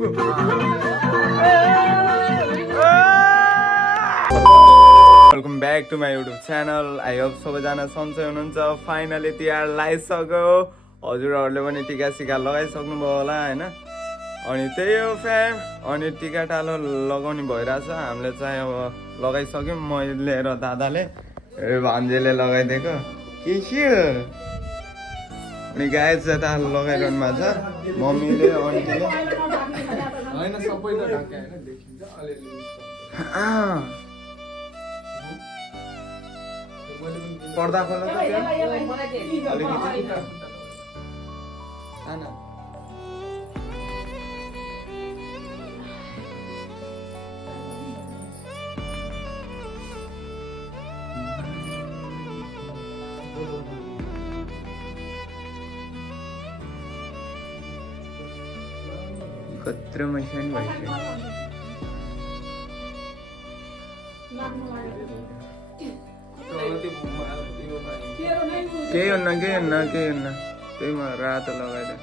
Welcome back to my YouTube channel. I hope सबैजना सन्चै हुनुहुन्छ। फाइनली तिहार लगाइसक्यो, हजुरहरूले पनि टिका सिका लगाइसक्नुभयो होला होइन। अनि त्यही हो फ्याम, अनि टिका टालो लगाउने भइरहेछ। हामीले चाहिँ अब लगाइसक्यौँ, मैले र दादाले, भान्जेले लगाइदिएको के थियो। अनि गाई चाहिँ यता लगाइरहनु भएको छ, मम्मीले आन्टीले होइन सबै त ढाके हैन देखिन्छ अलिअलि पर्दा खोला त अलिकति कत्रो मसिन भइसक्यो। केही हुन्न त्यही म रातो लगाइदिएँ।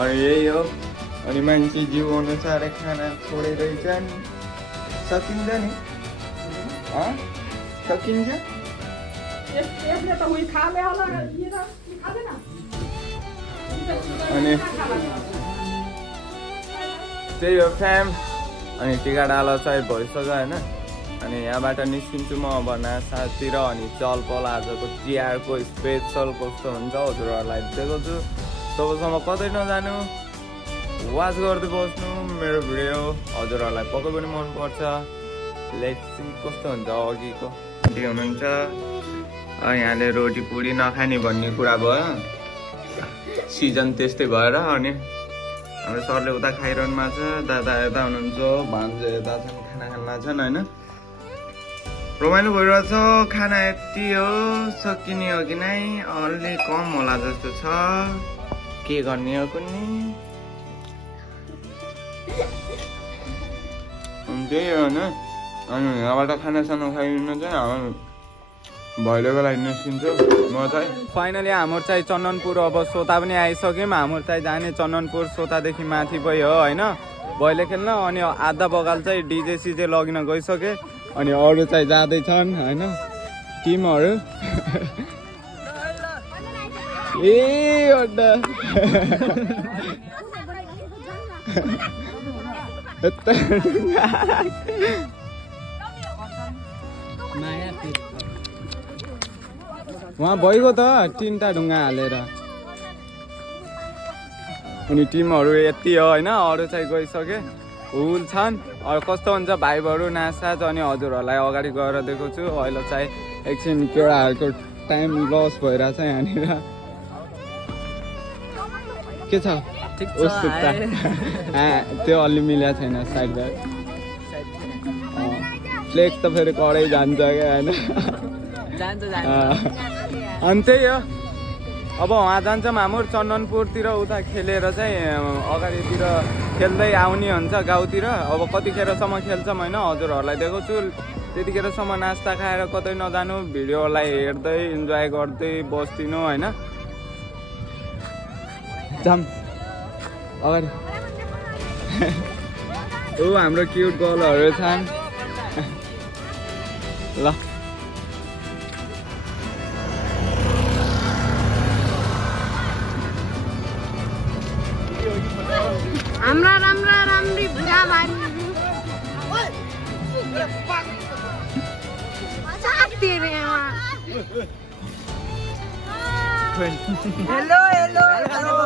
अनि यही हो। अनि मान्छे जिउ अनुसार खाना छोडेर सकिन्छ नि, सकिन्छ। अनि त्यही हो फ्याम। अनि टिका डालो चाहिँ भइसक्यो होइन। अनि यहाँबाट निस्किन्छु म अब नासातिर। अनि चलपल आजको तिहारको स्पेसल कस्तो हुन्छ हजुरहरूलाई देखाउँछु। तबसम्म कतै नजानु, वाच गर्दै बस्नु मेरो भिडियो। हजुरहरूलाई पक्कै पनि मनपर्छ। लेट्स सी कस्तो हुन्छ अघिको। के हुनुहुन्छ यहाँले रोटी पुरी नखाने भन्ने कुरा भयो, सिजन त्यस्तै भएर। अनि हाम्रो सरले उता खाइरहनु भएको छ, दादा यता हुनुहुन्छ, भान्जे यता छन्, खाना खानु भएको छन् होइन। रमाइलो भइरहेछ। खाना यति हो, सकिने हो कि नै अलि कम होला जस्तो छ। के गर्ने हो कुनै त्यही हो होइन। अनि यहाँबाट खानासाना खाइदिनु चाहिँ हाम्रो भैलोको लागि निस्किन्छु म चाहिँ। फाइनली हाम्रो चाहिँ चन्दनपुर अब सोता पनि आइसक्यौँ। हाम्रो चाहिँ जाने चन्दनपुर सोतादेखि माथि भयो होइन भैलो खेल्न। अनि आधा बगाल चाहिँ डिजे सिजे लगिन गइसके। अनि अरू चाहिँ जाँदैछन् होइन टिमहरू। ए अड्डा उहाँ भइगयो त 3टा ढुङ्गा हालेर। अनि टिमहरू यति हो होइन, अरू चाहिँ गइसके हुल छन्। अरू कस्तो हुन्छ भाइबहरू नाचसाज। अनि हजुरहरूलाई अगाडि गएर देखाउँछु। अहिले चाहिँ एकछिन केटाहरूको टाइम लस भइरहेछ यहाँनिर। के छ उत्सुकता? त्यो अलि मिलेको छैन साइड ब्याग। फ्लेक्स त फेरि कडै जान्छ क्या होइन। अनि त्यही हो। अब उहाँ जान्छौँ हाम्रो चन्दनपुरतिर, उता खेलेर चाहिँ अगाडितिर खेल्दै आउने हुन्छ गाउँतिर। अब कतिखेरसम्म खेल्छौँ होइन हजुरहरूलाई देखाउँछु। त्यतिखेरसम्म नास्ता खाएर कतै नजानु, भिडियोलाई हेर्दै इन्जोय गर्दै बस्दिनु होइन। जाम अगाडि। ऊ हाम्रो क्युट गर्लहरू छन् ल। हाम्रा राम्रा राम्री बुढा मारीहरू हेलो हेलो हेलो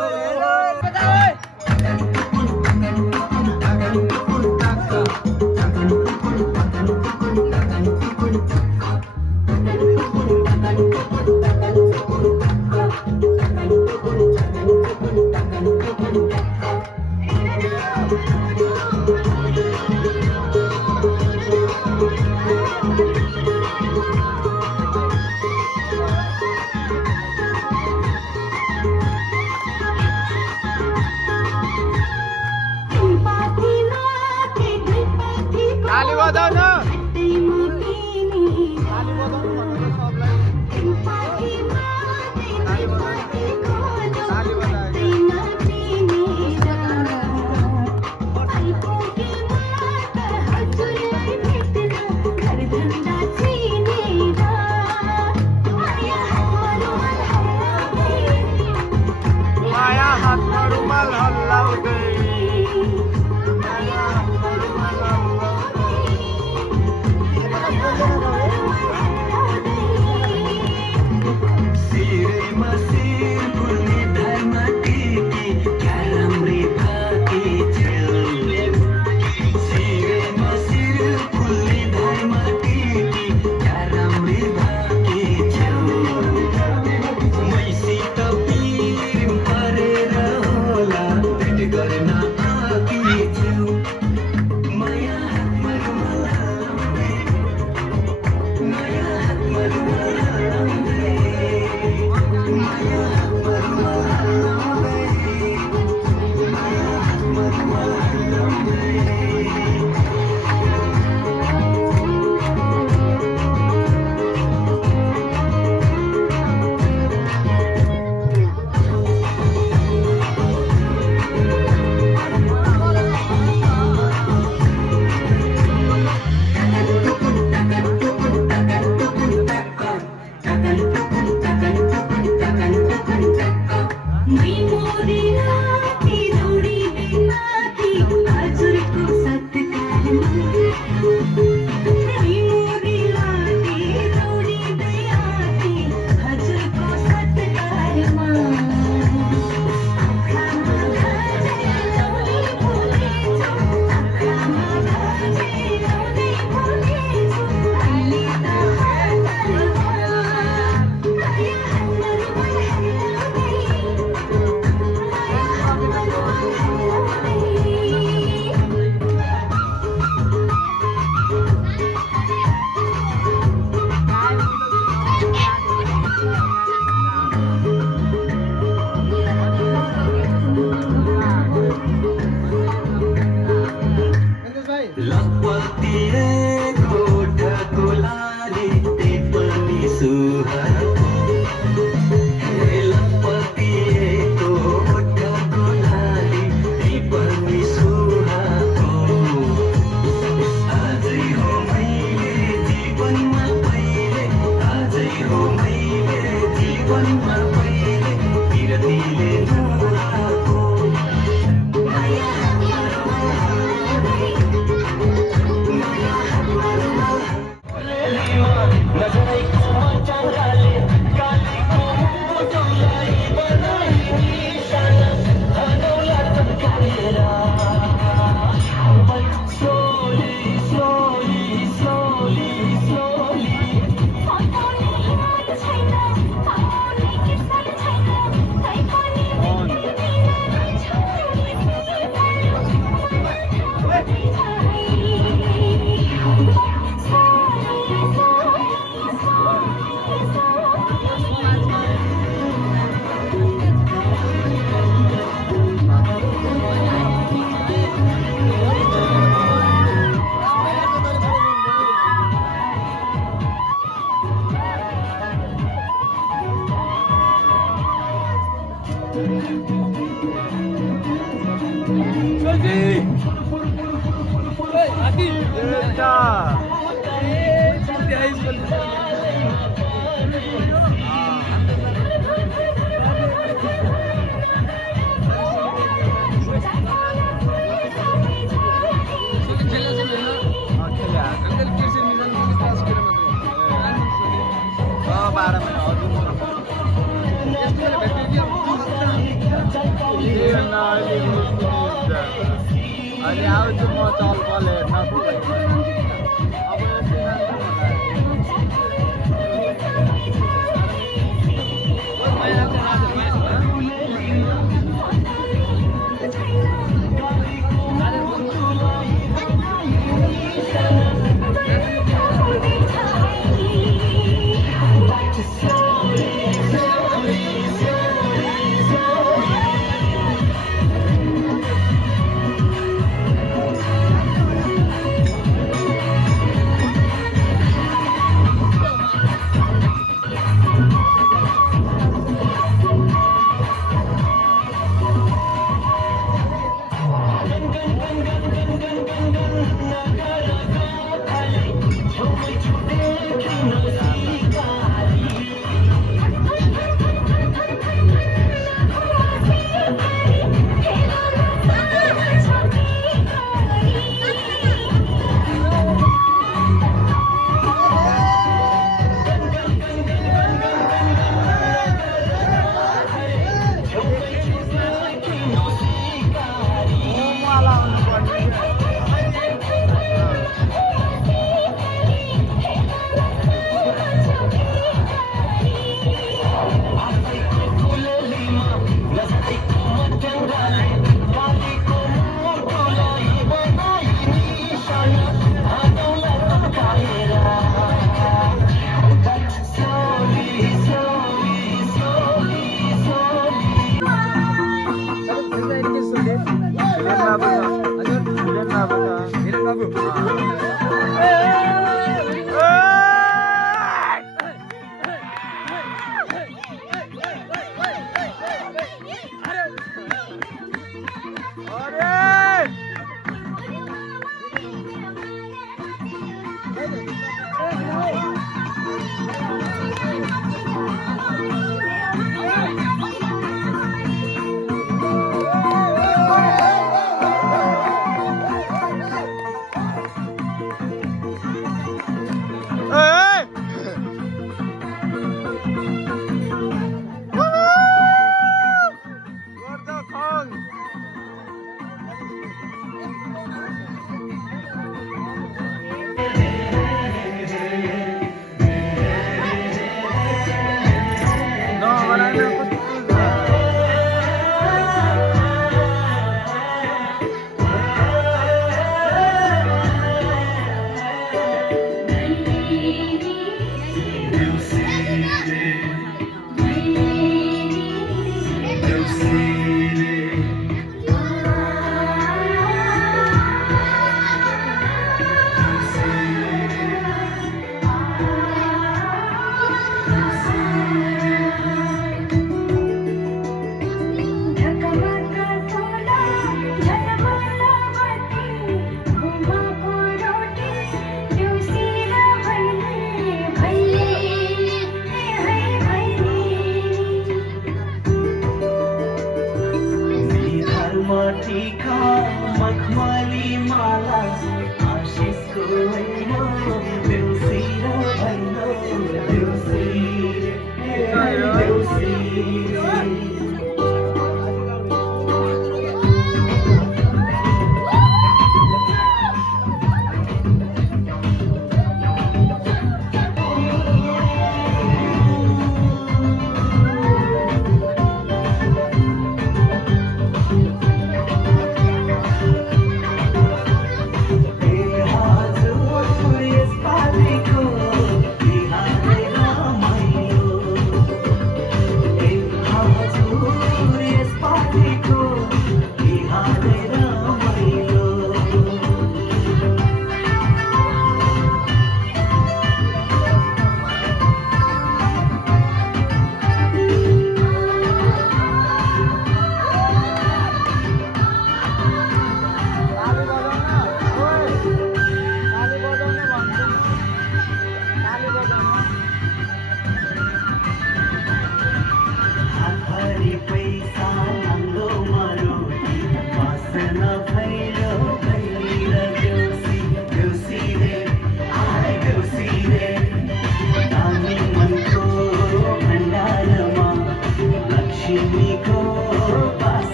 अहिले आउँछु म चल बल हेर्न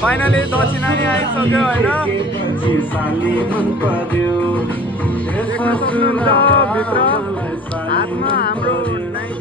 फाइनली दक्षिणा नि आइसक्यो होइन भित्र हातमा हाम्रो 90